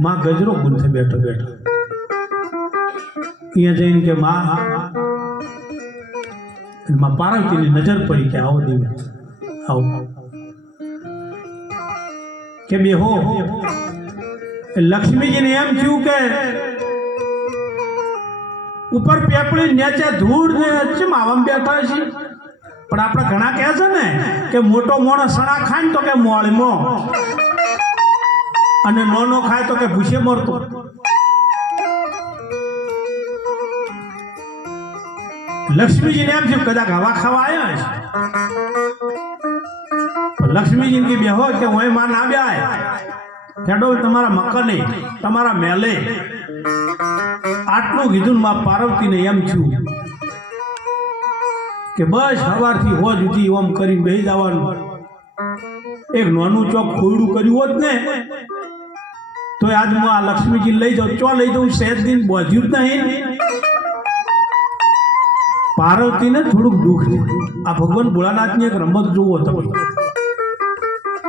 માં ગજરો ગુંથે બેઠો બેઠો અહીંયા જઈને કે માં પાર્વતીની નજર પડી કે આવો દેવી આવો કે બેહો લક્ષ્મીજીને એમ થયું કે ઉપર પેપડી નીચે ધૂળ ને ચમ આવામ બેઠા છે પણ આપણે ઘણા કહે છે ને કે મોટો માણસ સણા ખાય ને તો કે મોળમાં અને નોનો ખાય તો કે ભૂસે મરતો લક્ષ્મીજીને એમ થયું કદાચ હવા ખાવા આવ્યા છે લક્ષ્મીજી કે બેહો કે હું માં ના બેહાય ખેડો તમારા મકને તમારા મેલે આટલું કીધું માં પાર્વતીને એમ થયું કે બસ સવારથી હોજ ઉઠી ઓમ કરીને બેસી જવાનું એક નાનું ચોક ખોયડું કર્યું હોત ને તો આજ હું આ લક્ષ્મીજી લઈ જાઉં ચો લઈ જાઉં સહેજ દિન બોધ્યું જ નહીં પાર્વતીને થોડુંક દુઃખ થયું આ ભગવાન ભોળાનાથની એક રમત જોવો તમે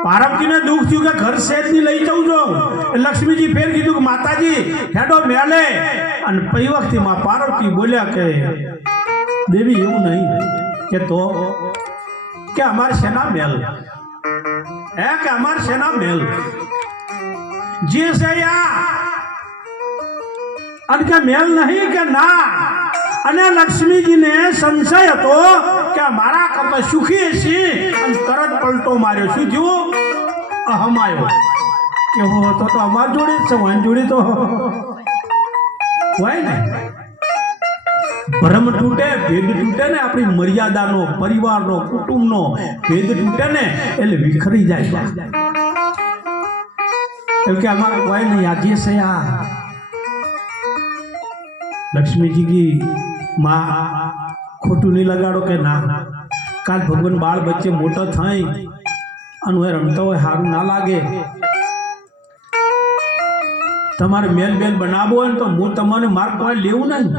પાર્વતીને દુઃખ થયું કે ઘર શેઠની લઈ જાઉં છો લક્ષ્મીજી ફેર કીધું કે માતાજી હેડો મેલે અને પઈ વખતે માં પાર્વતી બોલ્યા કે દેવી એવું નહીં કે તો કે અમાર સેના મેલ હે કે અમાર સેના મેલ જે છે અને કે મેલ નહીં કે ના અને લક્ષ્મીજીને સંશય હતો કે મારા કરતા સુખી છે અને તરત પલટો માર્યો શું થયું અહમાયો કે હો તો અમાર જોડે જ છે વાન જોડે તો હોય ને ભ્રમ તૂટે ભેદ તૂટે ને આપણી મર્યાદાનો પરિવારનો કુટુંબનો ભેદ તૂટે ને એટલે વિખરી જાય એટલે કે અમારા કોઈ નહીં આજે છે આ લક્ષ્મીજી કી માં ખોટું નહીં લગાડો કે ના કાલ ભગવાન બાળ બચ્ચે મોટો થઈ અને હું રમતો હોય સારું ના લાગે તમારે મેલ બેલ બનાવવો હોય ને તો હું તમારે માર્ગ કોઈ લેવું નહીં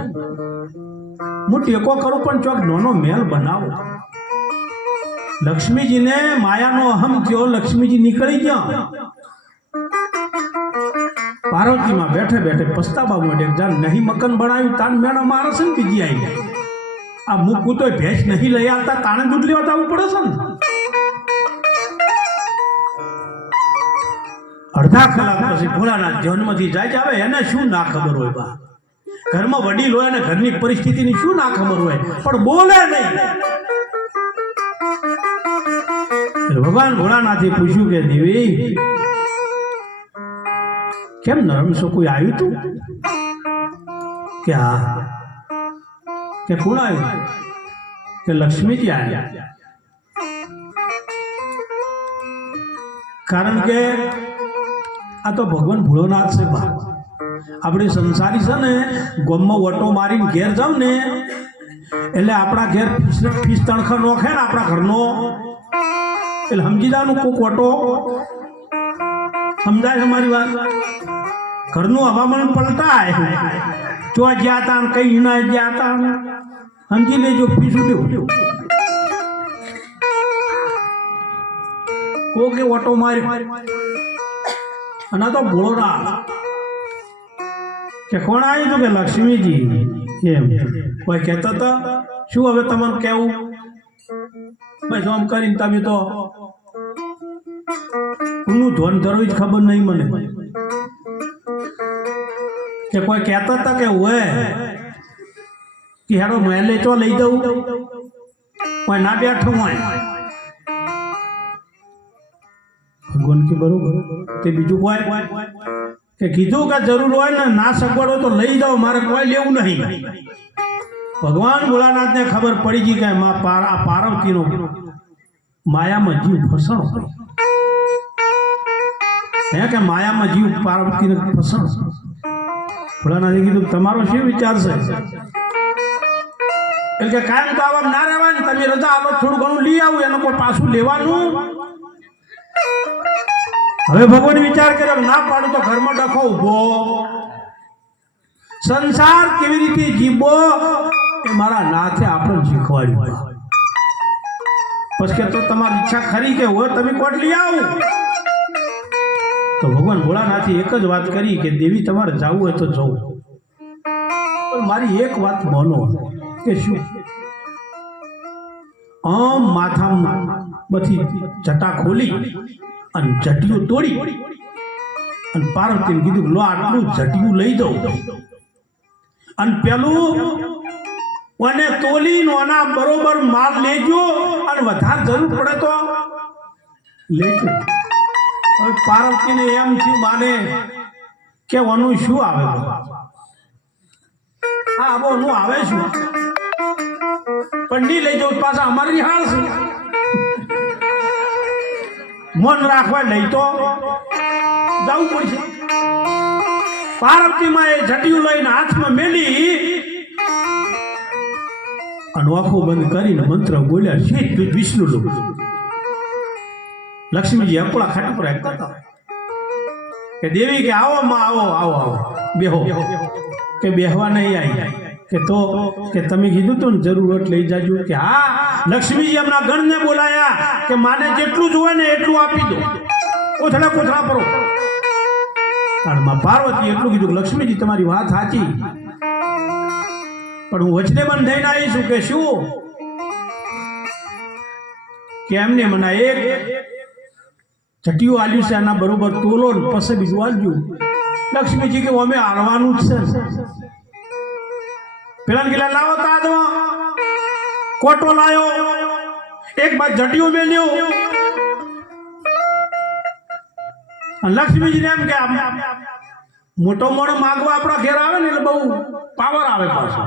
હું ટેકો કરું પણ ચોક નાનો મેલ બનાવો લક્ષ્મીજીને માયાનો અહમ થયો લક્ષ્મીજી નીકળી ગયા પાર્વતીમાં બેઠે બેઠે પસ્તાવા માંડે જાણ નહીં મકન બનાવ્યું તાન મેળા માણસ ને બીજી આવી આ મૂકું તો ભેંસ નહીં લઈ આવતા તાણે દૂધ લેવા જવું પડે છે ને અડધા કલાક પછી ભોળાનાથ જન્મથી જાય આવે એને શું ના ખબર હોય બા ઘરમાં વડીલ હોય અને ઘરની પરિસ્થિતિની શું ના ખબર હોય પણ બોલે નહીં ભગવાન ભોળાનાથે પૂછ્યું કે દેવી કેમ નરમશો કોઈ આવ્યું તું કે હા કે કોણ આવ્યું કે લક્ષ્મીજી આવ્યા કારણ કે આ તો ભગવાન ભોળોનાથ છે બા આપણે સંસારી છે ને ગોમમાં વટો મારીને ઘેર જાવ ને એટલે આપણા ઘેર ફીસ તણખર નોખે ને આપણા ઘરનો એટલે સમજી જવાનું કોક વટો સમજાય અમારી વાત ઘરનું હવામાન પલટાય જો જ્યાં તા કઈ ના જ્યાં તા સમજી લેજો ફીસ ઉડ્યું કોકે ઓટો મારી અને તો ભોળોનાથ કે કોણ આવ્યું હતું કે લક્ષ્મીજી એમ કોઈ કહેતો હતો શું હવે તમારું કેવું ભાઈ આમ કરીને તમે તો કોનું ધોન ધરવું જ ખબર નહીં મને કે કોઈ કહેતો હતા કે હોય કે હેડો મહેલે ચો લઈ જવું કોઈ ના બેઠું હોય ભગવાન કે બરોબર તે બીજું કોઈ કે કીધું કે જરૂર હોય ને ના સગવડ તો લઈ જાઓ મારે કોઈ લેવું નહીં ભગવાન ભોળાનાથને ખબર પડી ગઈ કે આ પાર્વતીનો માયામાં જીવ ફસણો હે કે માયામાં જીવ પાર્વતીને ફસણો ભોળાનાથે કીધું તમારો શું વિચાર છે એટલે કે કાયમ તો આવા ના રહેવાય ને તમે રજા આપો થોડું ઘણું લઈ આવું એનો કોઈ પાછું લેવાનું હવે ભગવાન વિચાર કર્યો ના પાડું તો ઘરમાં ડખો ઉભો સંસાર કેવી રીતે જીવવો એ મારા નાથે આપણને શીખવાડ્યું પછી કે તો તમારી ઈચ્છા ખરી કે હોય તમે કોટ લઈ આવો તો ભગવાન ભોળાનાથે એક જ વાત કરી કે દેવી તમારે જવું હોય તો જવું, પણ મારી એક વાત માનો કે શું? આમ માથામાં બધી જટા ખોલી અને જટિયું તોડી અને પાર્વતીને કીધું લો આટલું જટિયું લઈ દઉં અને પેલું અને તોલી નોના બરોબર માલ લેજો અને વધારે જરૂર પડે તો લેજો. હવે પાર્વતીને એમ થયું માને કે ઓનું શું આવે, હા બોનું આવે શું, પણ નહીં લઈ જવું પાછા અમારી હાલ શું મન રાખવા લઈ તો જવું પડશે. પાર્વતીમાં એ જટિયું લઈને હાથમાં મેલી અને આંખો બંધ કરીને મંત્ર બોલ્યા છે વિષ્ણુ લોક. લક્ષ્મીજી અકળા ખાટ પર હતા કે દેવી કે આવો માં આવો આવો આવો બેહો, કે બેહવા નહીં આવી કે તો કે તમે કીધું તો ને જરૂરત લઈ જાજો. કે હા, લક્ષ્મીજી એમના ગણને બોલાયા કે માને જેટલું જોવે ને એટલું આપી દો, કોથળા કોથળા પરો. કારણ માં પાર્વતી એટલું કીધું લક્ષ્મીજી તમારી વાત સાચી, પણ હું વચને બંધ થઈને આવીશું કે શું કે એમને મને એક જટિયું આલ્યું છે એના બરોબર તોલો ને પછી બીજું આલ્યું. લક્ષ્મીજી કે અમે હારવાનું જ છે. પેલા ગેલા લાવો તાજમાં કોટો લાયો, એક બાદ જટિયું મેલ્યો અને લક્ષ્મીજીને એમ કે મોટો મોટો માગવા આપણા ઘેર આવે ને એટલે બહુ પાવર આવે પાછો,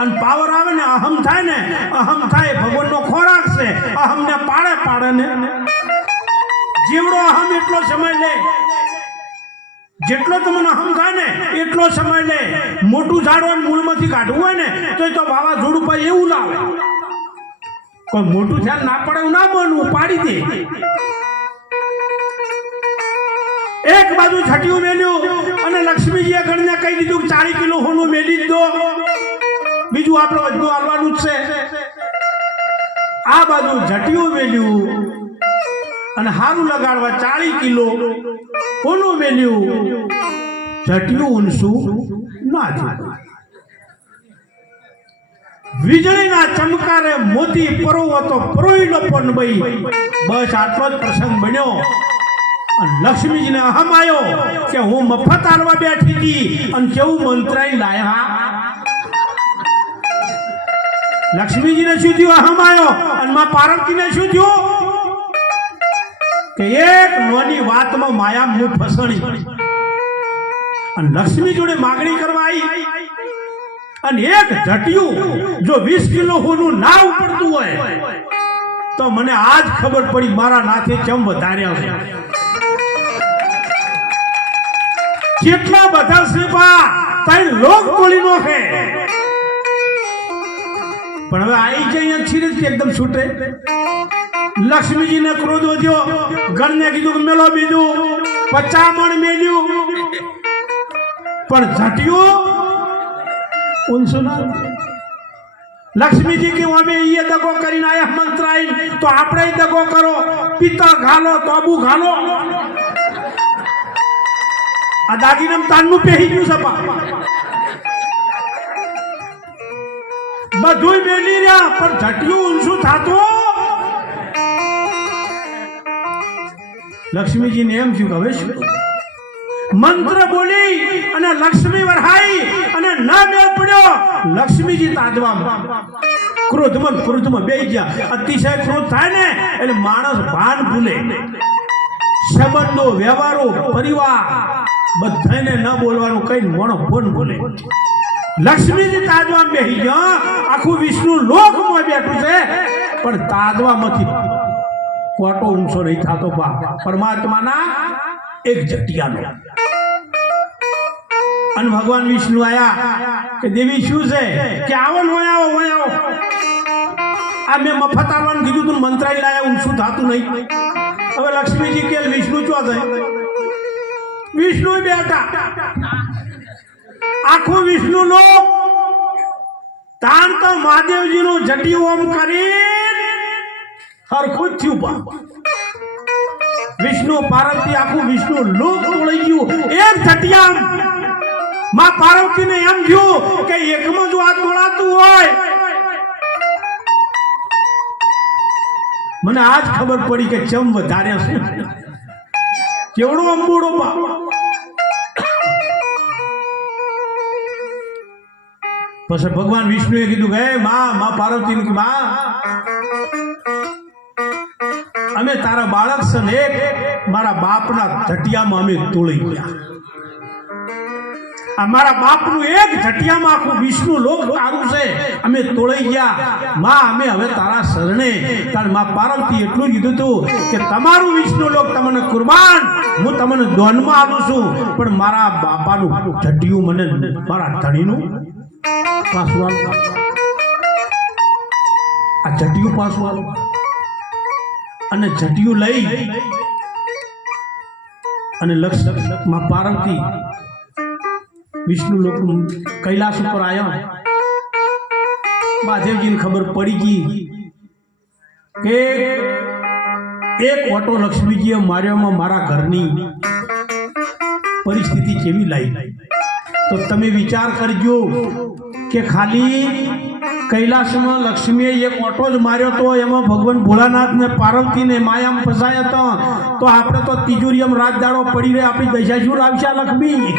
અને પાવર આવે ને અહમ થાય ને, અહમ થાય ભગવાનનો ખોરાક છે, અહમને પાડે પાડે ને જેવડો અહમ એટલો સમય લે, જેટલો તમને અહમ થાય ને એટલો સમય લે. મોટું ઝાડવાનું મૂળમાંથી કાઢવું હોય ને તો વાવાઝોડું પર એવું લાવે, કોઈ મોટું ધ્યાન ના પડે એવું ના બનવું, પાડી દે. એક બાજુ છટિયું મેલ્યું અને લક્ષ્મીજીએ ગણને કહી દીધું 40 કિલો હોનું મેલી જ દો, બીજું આપણે બધું હાલવાનું જ છે. આ બાજુ છટિયું મેલ્યું અને હારું લગાડવા 40 કિલો હોનું મેલ્યું, છટિયું ઊંચું ના થયું. વીજળીના ચમકારે મોતી પરોવો તો પરોઈનો પણ બઈ. બસ આટલો જ પ્રસંગ બન્યો. લક્ષ્મીજીને અહમ આવ્યો કે હું મફત આલવા બેઠી હતી અને કેવું મંત્રાઈ લાયા. લક્ષ્મીજીને શું થયું? અહમ આવ્યો. અને માં પાર્વતીને શું થયું કે એક નોની વાતમાં માયા મું ફસણી અને લક્ષ્મી જોડે માગણી કરવા આવી. અને એક જટિયું જો 20 કિલો હોનું ના ઉપડતું હોય તો મને આજ ખબર પડી મારા નાથે ચમ વધાર્યા છે. કેટલા બધા શ્રીપા તઈ લોક તોડી નોખે, પણ હવે આવી જાય છીરે એકદમ છૂટે. લક્ષ્મીજીને ક્રોધ વધ્યો, ગણને કીધું કે મેલો બીજું 50 મણ મેલ્યું, પણ ઝટ્યું ઊંચું ના. લક્ષ્મીજી કે અમે એ દગો કરીને આયા મંત્રાઈ તો આપણે દગો કરો, પિત્તળ ઘાલો, તોબુ ઘાલો. આ દાગીને તાનનું પહેરી ગયું છે, બધું મેલી રહ્યા પણ ઝટ્યું ઊંચું થતું. લક્ષ્મીજીને એમ થયું કે હવે શું? મંત્ર બોલી અને લક્ષ્મી વરહાઈ અને ન મેળ પડ્યો. લક્ષ્મીજી તાજવામાં ક્રોધમાં બેસી ગયા. અતિશય ક્રોધ થાય ને એટલે માણસ ભાન ભૂલે, સંબંધો, વ્યવહારો, પરિવાર બધાને ન બોલવાનું કઈ મોણો ફોન બોલે. લક્ષ્મીજી તાજવામાં બેસી ગયા. આખું વિષ્ણુ લોકમાં બેઠું છે પણ તાજવામાંથી કોટો ઊંચો નહીં થતો. પરમાત્માના એક જટિયાનો. અને ભગવાન વિષ્ણુ આયા કે દેવી શું છે કે આવો નો આવો હોય આવો. આ મેં મફત આવવાનું કીધું તું, મંત્રાઈ લાયા ઊંચું થતું નહીં. હવે લક્ષ્મીજી કે વિષ્ણુ ચો જાય? વિષ્ણુ બેટા આખું વિષ્ણુ નો તાણ તો મહાદેવજીનું જટિયું ઓમ કરી હરખું થયું. વિષ્ણુ પાર્વતી આખું વિષ્ણુ લોક તોડી ગયું એક ઝટિયામાં માં પાર્વતીને એમ થયું કે એકમાં જો આ તોડાતું હોય મને આજ ખબર પડી કે ચમ વધારે છે કેવડો અંબુડો બાપ પછી ભગવાન વિષ્ણુએ કીધું કે માં પાર્વતીને કે માં અમે તારા બાળક છે ને એક મારા બાપના ઝટિયામાં અમે તોડી ગયા અમારા બાપનું એક ઝટિયામાં આખું વિષ્ણુ લોક તારું છે અમે તોડી ગયા માં અમે હવે તારા શરણે તાર માં પાર્વતી એટલું કીધું હતું કે તમારું વિષ્ણુ લોક તમને કુરબાન હું તમને દોનમાં આપું છું પણ મારા બાપાનું ઝટિયું મને મારા ધણીનું પાછું આલો આ ઝટિયું પાછું આલો અને ઝટિયું લઈ અને લક્ષમાં પાર્વતી વિષ્ણુ લોક કૈલાસ ઉપર આવ્યા મહાદેવજીને ખબર પડી ગઈ કે એક ઓટો લક્ષ્મીજીએ માર્યામાં મારા ઘરની પરિસ્થિતિ કેવી લાવી તો તમે વિચાર કરજો કે ખાલી કૈલાસમાં લક્ષ્મીએ એક ઓટો જ માર્યો તો એમાં ભગવાન ભોળાનાથ ને પાર્વતી ને માયામાં ફસાયા હતા તો આપણે તો તિજોરીમાં રાત દાડો પડી રહે આપણી દશા શું લાવશે લક્ષ્મી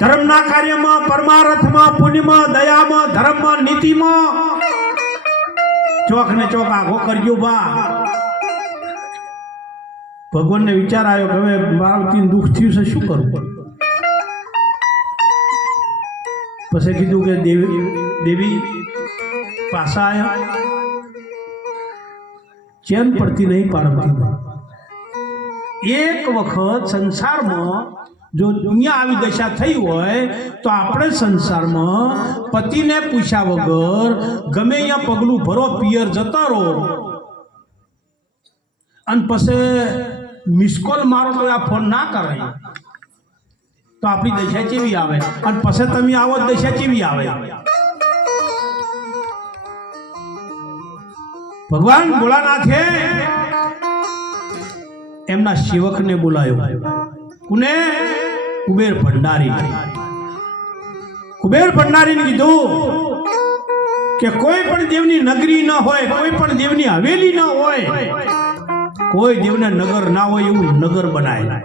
ધર્મના કાર્યમાં પરમાર્થમાં પુણ્યમાં દયામાં ધર્મમાં નીતિમાં ચોક ને ચોક આઘો કરજો બા ભગવાનને વિચાર આવ્યો કે હવે પાર્વતીને દુઃખ થયું છે શું કરવું પછી કીધું કે દેવી પાછા આવ્યા ચેન પડતી નહીં પાર્વતીને એક વખત સંસારમાં જો દુનિયા આવી દશા થઈ હોય તો આપણે સંસારમાં પતિને પૂછ્યા વગર ગમે અહીંયા પગલું ભરો પિયર જતા રહો અને પછી મિસકોલ મારો તો આ ફોન ના કરાય તો આપણી દશા કેવી આવે અને પછી તમે આવો દશા કેવી આવે ભગવાન ભોળાનાથે એમના સેવકને બોલાયો કોને કુબેર ભંડારીને કીધું કે કોઈ પણ દેવની નગરી ન હોય કોઈ પણ દેવની હવેલી ન હોય કોઈ દેવને નગર ના હોય એવું નગર બનાય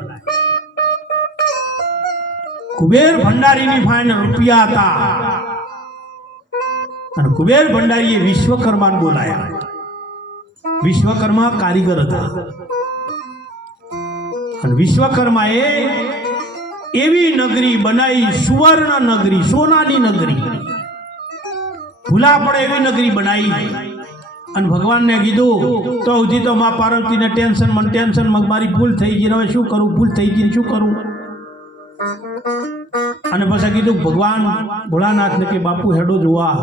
કુબેર ભંડારીની ફાઈન રૂપિયા હતા અને કુબેર ભંડારીએ વિશ્વકર્માને બોલાયા વિશ્વકર્મા કારીગર હતા અને વિશ્વકર્માએ એવી નગરી બનાવી સુવર્ણ નગરી સોનાની નગરી ભૂલા પડે એવી નગરી બનાવી અને ભગવાનને કીધું તો હજી તો માં પાર્વતીને ટેન્શન મારી ભૂલ થઈ ગઈ હવે શું કરું ભૂલ થઈ ગઈ શું કરું અને પછી કીધું ભગવાન ભોળાનાથને કે બાપુ હેડો જોવા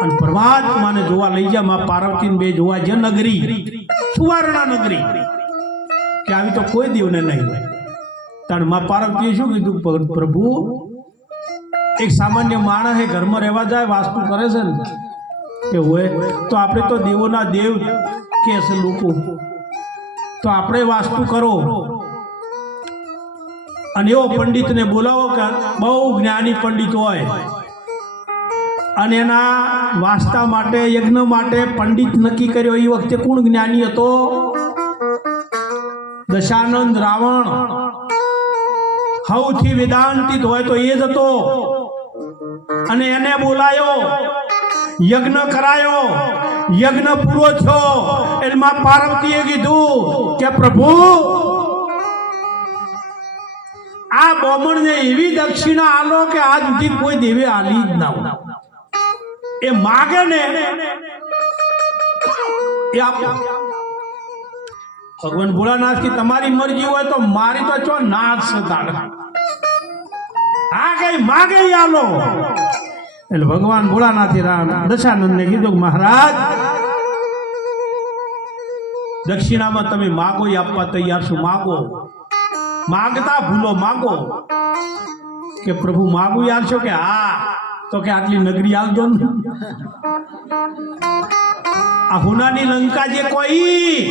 અને પરમાત્માને જોવા લઈ જા માં પાર્વતીને બે જોવા જે નગરી સુવર્ણ નગરી કે આવી તો કોઈ દેવને નહીં તાણ માં પાર્વતીએ શું કીધું પ્રભુ એક સામાન્ય માણસ એ ઘરમાં રહેવા જાય વાસ્તુ કરે છે ને કે હોય તો આપણે તો દેવોના દેવ કે છે લોકો તો આપણે વાસ્તુ કરો અને એવો પંડિતને બોલાવો કે બહુ જ્ઞાની પંડિત હોય અને એના વાસ્તા માટે યજ્ઞ માટે પંડિત નક્કી કર્યો એ વખતે કોણ જ્ઞાની હતો દશાનંદ રાવણ સૌથી વેદાંતિત હોય તો એ જ હતો અને એને બોલાયો યજ્ઞ કરાયો યજ્ઞ પૂરો થયો એટલે માં પાર્વતીએ કીધું કે પ્રભુ આ બ્રાહ્મણને એવી દક્ષિણા આલો કે આજ સુધી કોઈ દેવે આલી જ ના હોય એ માગે ને એ આપો ભગવાન ભોળાનાથ की તમારી મરજી હોય તો મારી તો ચો નાચ છે તાળ આ કઈ માગે આલો એટલે ભગવાન ભોળાનાથે દશાનંદને કીધું મહારાજ દક્ષિણામાં તમે માગો એ આપવા તૈયાર છો માગો માગતા ભૂલો માગો કે પ્રભુ માગું યાર છો કે હા તો કે આટલી નગરી આવજો ને આ હુનાની લંકા જે કોઈ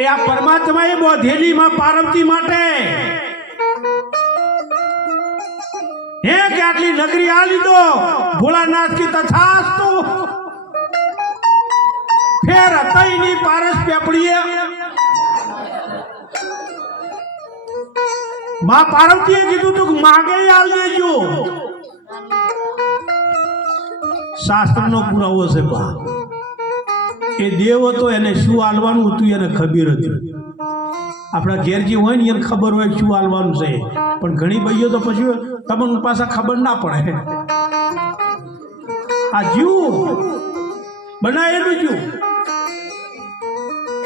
એ આ પરમાત્માએ બોધેલી માં પાર્વતી માટે હે કે આટલી નગરી આ લીધો ભોળાનાથ કી તથાસ્તુ ફેર તઈની પારસ પેપડીએ માં પાર્વતીએ કીધું તું માગે આલ દેજો શાસ્ત્રનો પુરાવો છે બા એ દેવ હતો એને શું આલવાનું હતું એને ખબર હતી આપણા ઘેર જે હોય ને એને ખબર હોય શું આલવાનું છે પણ ઘણી ભાઈઓ તો પછી તમને પાછા ખબર ના પડે આ જીવ બનાવેલું જીવ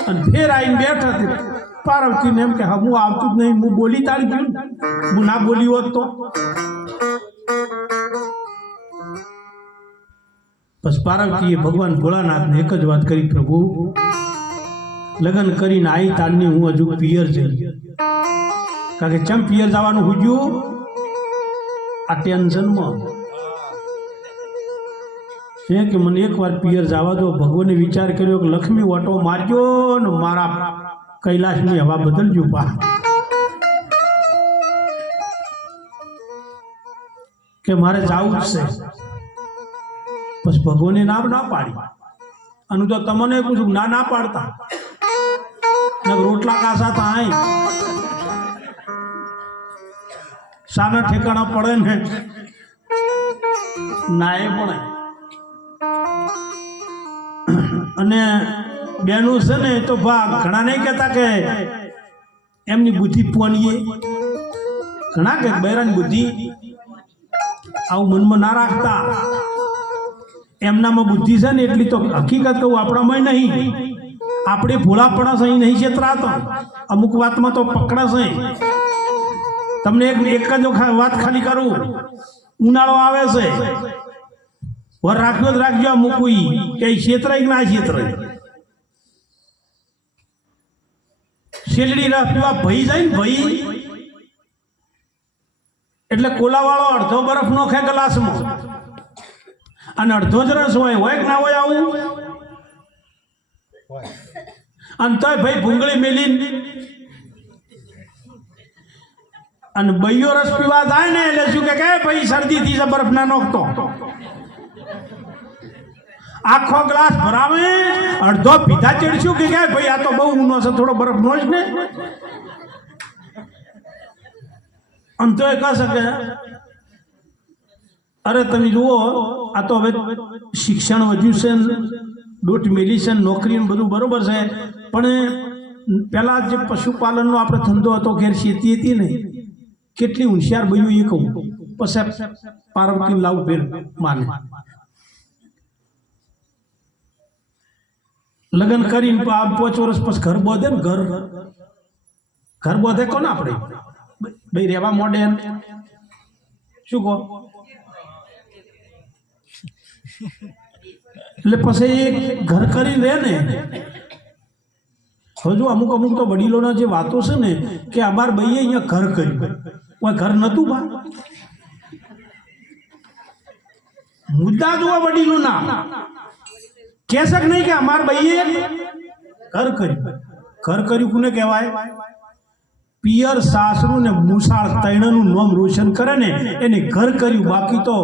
અને ફેર આવીને બેઠા પાર્વતીને એમ કે હું આવતું જ નહીં હું બોલી તારી ગયું હું ના બોલી હોત તો બસ પાર્વતીએ ભગવાન ભોળાનાથને એક જ વાત કરી પ્રભુ લગ્ન કરીને આવી તારની હું હજુ પિયર જઈ કારણ કે ચમ પિયર જવાનું હુજ્યું આ ટેન્શનમાં છે કે મને એકવાર પિયર જવા દો ભગવાને વિચાર કર્યો કે લક્ષ્મી ઓટો મારજો ને મારા કૈલાસની હવા બદલજો પા કે મારે જવું જ છે બસ ભગવાને ના પાડી અને તો તમને પૂછું ના પાડતા રોટલા કાસા થાય સાના ઠેકાણા પડે ને ના એ પડે અને બેનું છે ને તો ભાગ ઘણા નહીં કહેતા કે એમની બુદ્ધિ પોનીએ ઘણા કે બૈરાની બુદ્ધિ આવું મનમાં ના રાખતા એમનામાં બુદ્ધિ છે ને એટલી તો હકીકત કહું આપણામાં નહીં આપણે ભોળાપણા સહી નહીં છેતરાતો અમુક વાતમાં તો પકડાશે તમને એક જ વાત ખાલી કરું ઉનાળો આવે છે વર રાખ્યો જ રાખજો મૂકવી કે છેતરાય ના છેતરાય શેરડી રાખવા ભઈ જાય ને ભઈ એટલે કોલાવાળો અડધો બરફ નોખે ગ્લાસમાં અને અડધો જ રસ હોય કે ના હોય આવું અને તોય ભાઈ ભૂંગળી મેલી અને બૈયો રસ પીવા જાય ને એટલે શું કે ભાઈ શરદીથી છે બરફ ના નોખતો આખો ગ્લાસ ભરાવે અડધો પીધા ચડશું કે ભાઈ આ તો બહુ ઊનો છે થોડો બરફ નો જ ને અને તોય કહે શકે અરે તમે જુઓ આ તો હવે શિક્ષણ વધ્યું છે દોટ મેલી છે નોકરી બધું બરોબર છે પણ પેલા જે પશુપાલનનો આપણે ધંધો હતો ઘેર ખેતી હતી ને કેટલી હોશિયાર બન્યું એ કહું પછી પાર્વતી લાવું ફેર માને લગ્ન કરીને 5 વર્ષ પછી ઘર બોધે ને ઘર બોધે કોને આપણે ભાઈ રેવા મોડે શું કહો એટલે પછી ઘર કરી રહે ને હજુ અમુક તો વડીલોના જે વાતો છે ને કે અમાર ભાઈએ અહીંયા ઘર કર્યું કોઈ ઘર નતું બા મુદ્દા જુઓ વડીલોના કહે શક નહીં કે અમાર ભાઈએ ઘર કર્યું કોને કહેવાય પિયર સાસરું ને મુસાળ તૈણનું નામ રોશન કરે ને એને ઘર કર્યું બાકી તો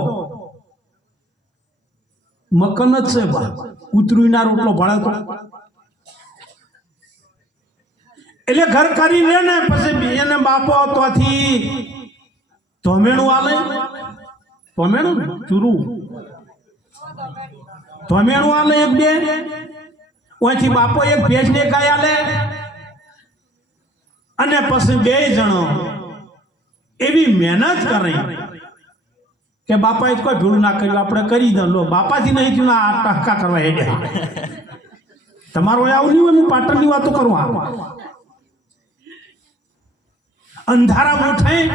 મકન જ છે બા ઉતરીના રોટલો ભળે તો એટલે ઘર કરી લે ને પછી એને બાપો તોથી ધોમેણું આલે ધોમેણું ચૂરું ધોમેણું આલે એક બે ઓથી બાપો એક ભેંસ ને ગાય આલે અને પછી બે જણો એવી મહેનત કરે કે બાપાએ કોઈ ભૂલ ના કર્યું આપણે કરી દો લો બાપાથી નહીં થયું આ ટહકા કરવા હેડે તમારો આવું નહીં હોય હું પાટણની વાતો કરું અંધારા ઉઠાય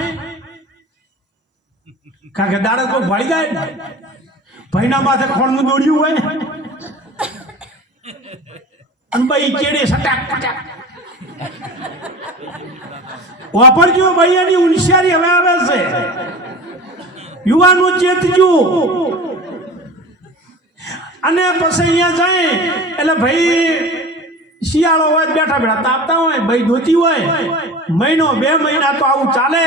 કારણ કે દાડે કોઈ ભળી જાય ભાઈના માથે ખોળનું દોડ્યું હોય ને અને ભાઈ ચેડે સટાક પટાક વાપરજો ભાઈ એની હોશિયારી હવે આવે છે યુવાનો ચેતજો અને પછી અહીંયા જાય એટલે ભાઈ શિયાળો હોય બેઠા બેઠા તાપતા હોય ભાઈ ધોતી હોય મહિનો 2 મહિના તો આવું ચાલે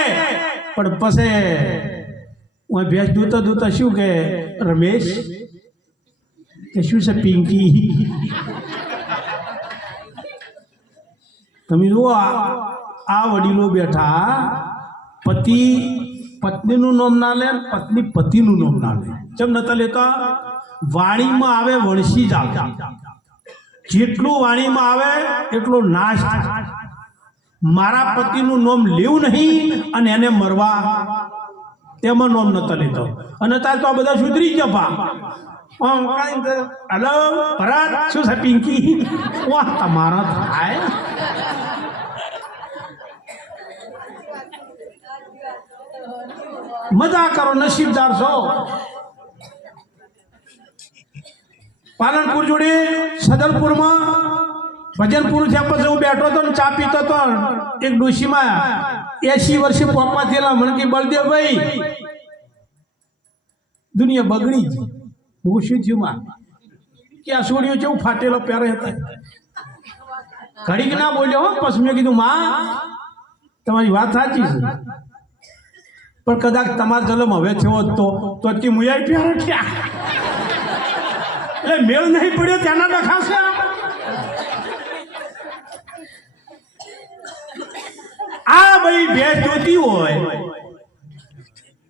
પણ પછી હું ભેંસ દૂતો દૂતો શું કે રમેશ કે શું છે પિંકી તમે જુઓ આ વડીલો બેઠા પતિ પત્નીનું નામ ના લે પત્ની પતિનું નામ ના લે જેમ નતા લેતા વાણીમાં આવે વણસી જ આવે જેટલું વાણીમાં આવે એટલો નાશ થાય મારા પતિનું નામ લેવું નહીં અને એને મરવા તેમાં નામ નતા લેતો અને તાર તો આ બધા સુધરી ગયા હેલો ભરત શું છે પિંકી વાહ તમારા થાય મજા કરો નસીબદાર છો પાલનપુર જોડે સદલપુરમાં ભજનપુર થયા પછી હું બેઠો હતો ને ચા પીતો હતો એક ડોશીમાં 80 વર્ષે પોપા થયેલા મને કે બળદેવભાઈ દુનિયા બગડી જ હું શું થયું માં કે આ સોડિયો કેવું ફાટેલો પહેરે હતા ઘડીક ના બોલ્યો હો પછી મેં કીધું માં તમારી વાત સાચી છે પણ કદાચ તમારો જન્મ હવે થયો તો કે મુયાઈ પહેરે ક્યાં એટલે મેળ નહીં પડ્યો ત્યાંના લખાશે આ ભાઈ ભેંસ જોતી હોય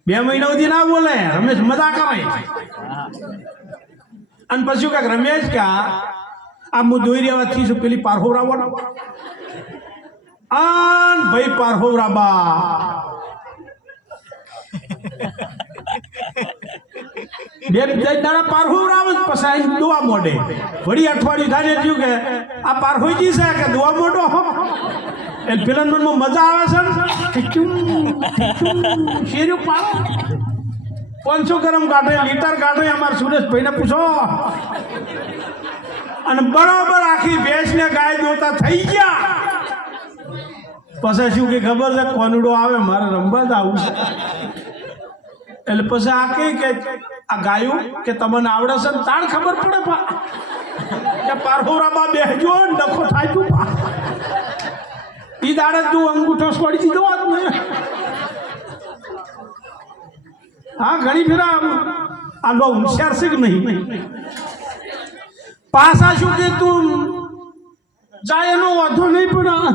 2 મહિના સુધી ના બોલે રમેશ મજા કરે અને પછી કાંઈક રમેશ કે આ હું દોઈ રહ્યા થી પેલી પારહોરાવાનો આન ભાઈ પારહોરાબા બે દાડા પારહોરાવ જ પસાઈ દોવા મોડે વળી અઠવાડિયું થાય થયું કે આ પારહોજી છે કે દોવા મોડો એટલે પેલા મનમાં મજા આવે છે શેર્યું પાડો 500 ગરમ કાઢે લીટર કાઢે અમારા સુરેશભાઈને પૂછો અને બરાબર આખી ભેંસને ગાય દોતા થઈ ગયા પછી શું કે ખબર છે કોનુડો આવે મારે રમવા જ આવું છે એટલે પછી આ કે આ ગાયું કે તમને આવડે છે ને તાણ ખબર પડે કે પારહોરામાં બેસજો ડખો થાય તું ઈ દાડે તું અંગૂઠો છોડી દીધો આજ ને હા ઘણી ફેરા આ લો હોશિયાર છે કે નહીં પાછા શું કે તું જાય એનો વાંધો નહીં પણ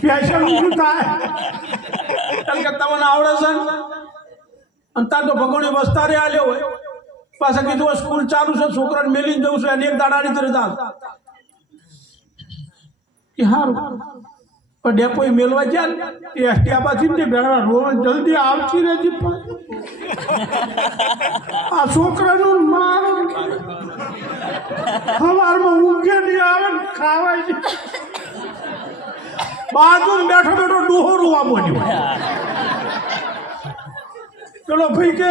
ફેશન શું થાય કારણ કે તમને આવડે છે અને તાર તો ભગવાને વસ્તા રે આલ્યો હોય પાછા કીધું સ્કૂલ ચાલુ છે છોકરાને મેલીને જવું છે અને એક દાડાની તરત આવ કે હારું પણ ડેપો મેલવા જાય ને એ એસટીઆબાથી ને ભેળવા રોજ જલ્દી આવતી રહેતી આ છોકરાનું માર સવારમાં ઊંઘે નહીં આવે ને ખાવાય છે બાજુ બેઠો બેઠો ડોહો રોવા બોલ્યો પેલો ભાઈ કે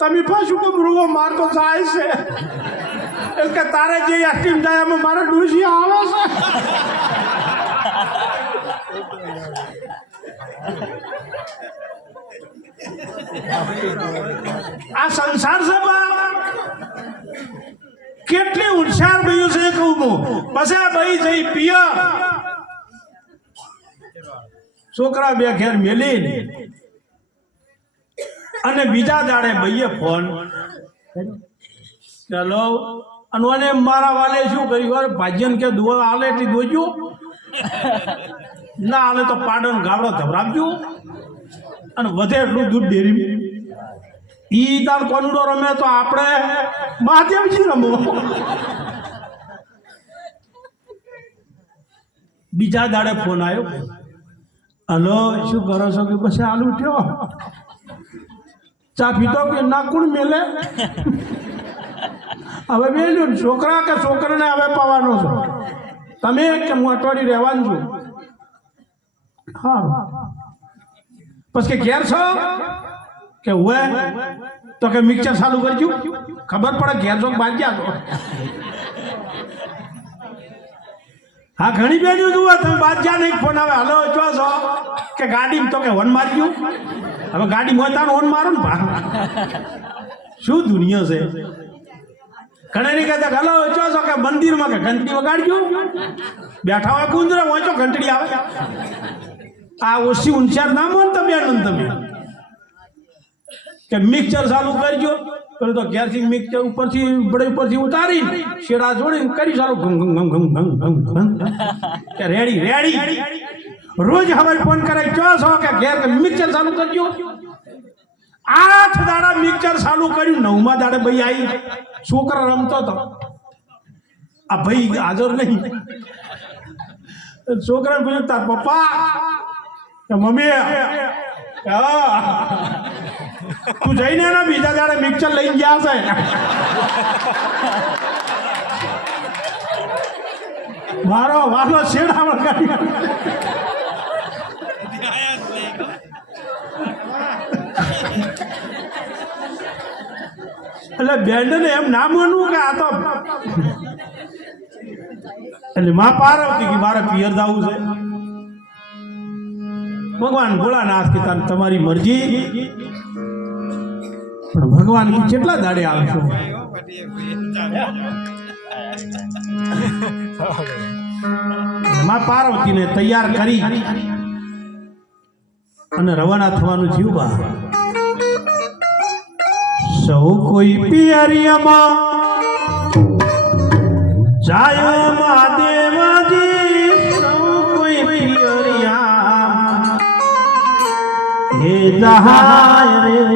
તમે પાછું કેમ રોવો માર તો જાય છે એટલે કે તારે જે એક્ટિવ જાય એમાં મારે ડોસી આવે છે આ સંસાર છે કેટલી હોશિયાર ભાઈઓ છે કહું હું બસ આ ભાઈ જઈ પિયા છોકરા બે ઘેર મેલી અને બીજા દાડે ભાઈએ ફોન ચાલો અને મારા વાલે શું કર્યું ભાજ્યન કે દુઆ હાલે એટલી દોજો ના હાલે તો પાડન ગાવડો ધવરાવજો અને વધે એટલું દૂધ ડેરી ઈ તાર કોનુડો રમે તો આપણે મહાદેવજી રમો બીજા દાડે ફોન આવ્યો હલો શું કરો છો કે પછી હાલ ઉઠ્યો ચા પીતો કે ના કોણ મેલે હવે મેલ્યું છોકરા કે છોકરાને હવે પાવાનો છો તમે કે હું અઠવાડિયું રહેવાનું છું હા પછી કે ઘેર છો કે હોય તો કે મિક્સર ચાલુ કરજો ખબર પડે ઘેર છો બાદ ગયા હા ઘણી બેન જુઓ તમે બાદ ગયા નહીં ફોન આવે હલો જો છો કે ગાડી તો કે હોન મારજો હવે ગાડી મોય તાર હોન મારો ને શું દુનિયા છે ઘણા ની કહેતા હલો ચો છો કે મંદિરમાં કે ઘંટડી વગાડજો બેઠા હોય કુંદરા હોય તો ઘંટડી આવે આ ઓછી ઊંચાર ના મોન તમે તમે કે મિક્સર ચાલુ કરજો પેલું તો ઘેરથી મિક્સર ઉપરથી બડે ઉપરથી ઉતારી શેડા જોડીને કરી ચાલુ ઘમ ઘમ ઘમ ઘમ ઘમ ઘમ ઘમ કે રેડી રેડી રોજ હવે ફોન કરે ચો છો કે ઘેર કે મિક્સર ચાલુ કરજો 8 દાડા મિક્સર ચાલુ કર્યું 9મા દાડે ભાઈ આવી છોકરા રમતો હતો આ ભાઈ હાજર નહીં છોકરાને પૂછ્યું તાર પપ્પા કે મમ્મી તું જઈને એના બીજા દાડે મિક્સર લઈને ગયા છે મારો વાલો શેડા વગાડી એટલે બેન્ડ ને એમ ના માનવું કે આ તો એટલે માં પાર્વતી કે મારે પિયર જવું છે ભગવાન ભોળાનાથ કે તમારી મરજી પણ ભગવાન કે કેટલા દાડે આવશો માં પાર્વતીને તૈયાર કરી અને રવાના થવાનું થયું બા સૌ કોઈ પિયરિયામાં જાય મહાદેવજી સૌ કોઈ પિયરિયા હે જહાય રે